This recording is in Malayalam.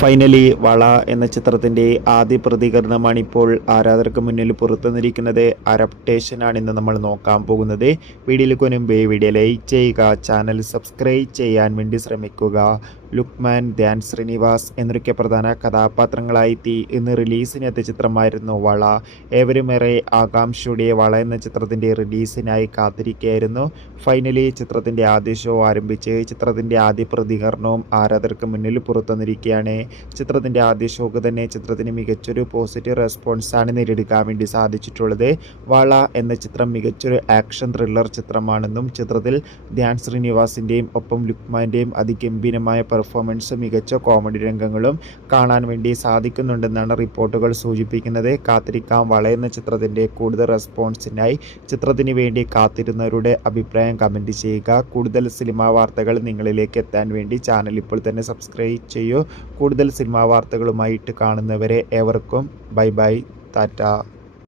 ഫൈനലി വള എന്ന ചിത്രത്തിൻ്റെ ആദ്യ പ്രതികരണമാണ് ഇപ്പോൾ ആരാധകർക്ക് മുന്നിൽ പുറത്തുവന്നിരിക്കുന്നത്. അഡാപ്റ്റേഷനാണ് ഇന്ന് നമ്മൾ നോക്കാൻ പോകുന്നത്. വീഡിയോയിലേക്ക് മുൻപേ വീഡിയോ ലൈക്ക് ചെയ്യുക, ചാനൽ സബ്സ്ക്രൈബ് ചെയ്യാൻ വേണ്ടി ശ്രമിക്കുക. ലുക്മാൻ, ധ്യാൻ ശ്രീനിവാസ് എന്നൊക്കെ പ്രധാന കഥാപാത്രങ്ങളായി ഇന്ന് റിലീസിനെത്തിയ ചിത്രമായിരുന്നു വള. ഏവരുമേറെ ആകാംക്ഷയുടെ വള എന്ന ചിത്രത്തിൻ്റെ റിലീസിനായി കാത്തിരിക്കുകയായിരുന്നു. ഫൈനലി ചിത്രത്തിൻ്റെ ആദ്യ ഷോ ആരംഭിച്ച് ചിത്രത്തിൻ്റെ ആദ്യ പ്രതികരണവും ആരാധകർക്ക് മുന്നിൽ പുറത്തുവന്നിരിക്കുകയാണ്. ചിത്രത്തിൻ്റെ ആദ്യ ഷോക്ക് തന്നെ ചിത്രത്തിന് മികച്ചൊരു പോസിറ്റീവ് റെസ്പോൺസാണ് നേടിയെടുക്കാൻ വേണ്ടി സാധിച്ചിട്ടുള്ളത്. വള എന്ന ചിത്രം മികച്ചൊരു ആക്ഷൻ ത്രില്ലർ ചിത്രമാണെന്നും ചിത്രത്തിൽ ധ്യാൻ ശ്രീനിവാസിൻ്റെയും ഒപ്പം ലുക്മാൻ്റെയും അതിഗംഭീരമായ പെർഫോമൻസ്, മികച്ച കോമഡി രംഗങ്ങളും കാണാൻ വേണ്ടി സാധിക്കുന്നുണ്ടെന്നാണ് റിപ്പോർട്ടുകൾ സൂചിപ്പിക്കുന്നത്. കാത്തിരിക്കാം വള എന്ന ചിത്രത്തിൻ്റെ കൂടുതൽ റെസ്പോൺസിനായി. ചിത്രത്തിന് വേണ്ടി കാത്തിരുന്നവരുടെ അഭിപ്രായം കമൻറ്റ് ചെയ്യുക. കൂടുതൽ സിനിമാ വാർത്തകൾ നിങ്ങളിലേക്ക് എത്താൻ വേണ്ടി ചാനൽ ഇപ്പോൾ തന്നെ സബ്സ്ക്രൈബ് ചെയ്യൂ. കൂടുതൽ സിനിമാ വാർത്തകളുമായിട്ട് കാണുന്നവരെ ഏവർക്കും ബൈ ബൈ, ടാറ്റ.